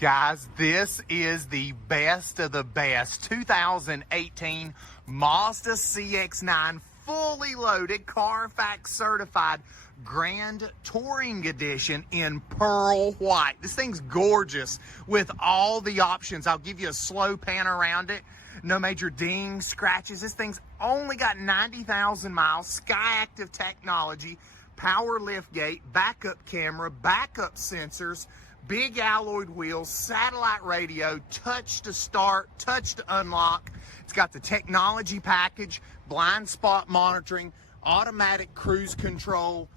Guys, this is the best of the best 2018 Mazda CX-9 fully loaded, Carfax certified Grand Touring Edition in pearl white. This thing's gorgeous with all the options. I'll give you a slow pan around it. No major dings, scratches. This thing's only got 90,000 miles, Sky Active technology, power liftgate, backup camera, backup sensors, big alloyed wheels, satellite radio, touch to start, touch to unlock. It's got the technology package, blind spot monitoring, automatic cruise control,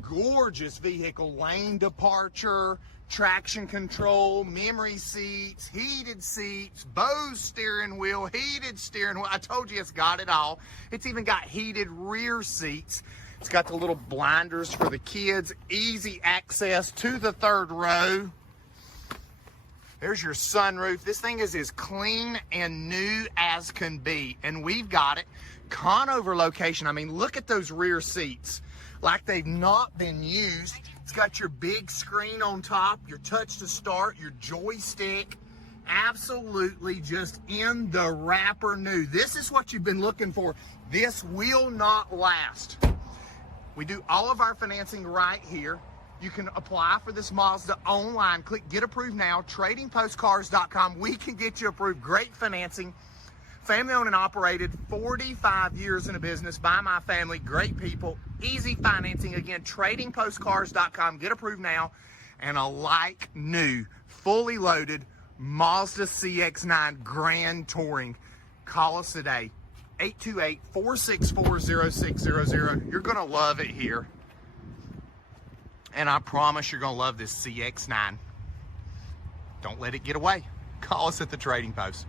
gorgeous vehicle, lane departure, traction control, memory seats, heated seats, Bose steering wheel, heated steering wheel. I told you it's got it all. It's even got heated rear seats. It's got the little blinders for the kids, easy access to the third row. There's your sunroof. This thing is as clean and new as can be. And we've got it Conover location. I mean, look at those rear seats like they've not been used. It's got your big screen on top, your touch to start, your joystick. Absolutely just in the wrapper new. This is what you've been looking for. This will not last. We do all of our financing right here. You can apply for this Mazda online. Click Get Approved Now, tradingpostcars.com. We can get you approved. Great financing. Family owned and operated, 45 years in a business by my family. Great people. Easy financing. Again, tradingpostcars.com. Get approved now. And a like new, fully loaded Mazda CX-9 Grand Touring. Call us today. 828-464-0600. You're going to love it here. And I promise you're going to love this CX-9. Don't let it get away. Call us at the Trading Post.